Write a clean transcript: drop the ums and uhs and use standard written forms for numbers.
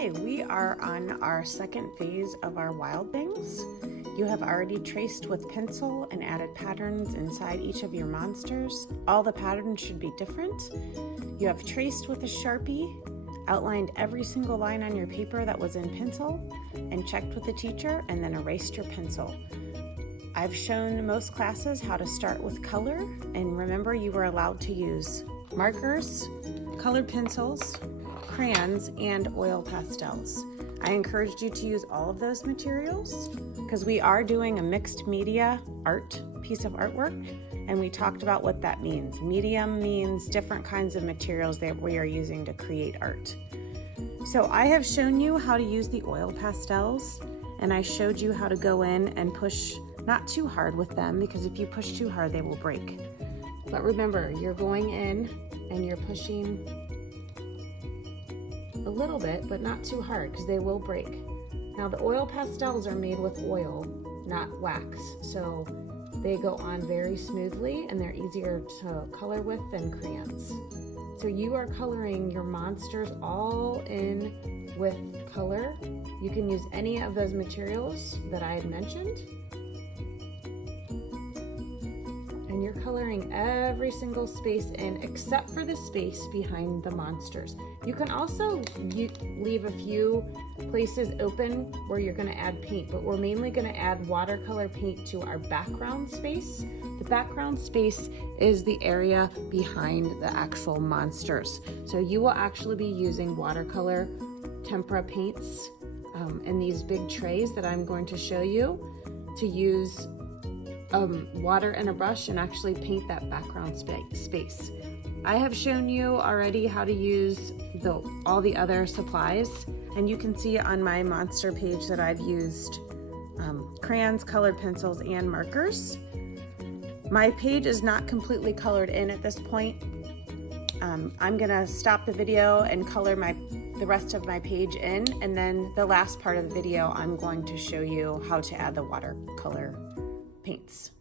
Hi, we are on our second phase of our wild things. You have already traced with pencil and added patterns inside each of your monsters. All the patterns should be different. You have traced with a Sharpie, outlined every single line on your paper that was in pencil, and checked with the teacher, and then erased your pencil. I've shown most classes how to start with color, and remember you were allowed to use markers, colored pencils, crayons, and oil pastels. I encouraged you to use all of those materials because we are doing a mixed media art piece of artwork, and we talked about what that means. Medium means different kinds of materials that we are using to create art. So I have shown you how to use the oil pastels, and I showed you how to go in and push not too hard with them, because if you push too hard they will break. But remember, you're going in and you're pushing a little bit, but not too hard, because they will break. Now the oil pastels are made with oil, not wax, so they go on very smoothly and they're easier to color with than crayons. So you are coloring your monsters all in with color. You can use any of those materials that I had mentioned. And you're coloring every single space in except for the space behind the monsters. You can also leave a few places open where you're going to add paint, but we're mainly going to add watercolor paint to our background space. The background space is the area behind the actual monsters. So you will actually be using watercolor tempera paints in these big trays that I'm going to show you to use water and a brush and actually paint that background space. I have shown you already how to use all the other supplies, and you can see on my monster page that I've used crayons, colored pencils, and markers. My page is not completely colored in at this point. I'm gonna stop the video and color the rest of my page in, and then the last part of the video I'm going to show you how to add the watercolor paints.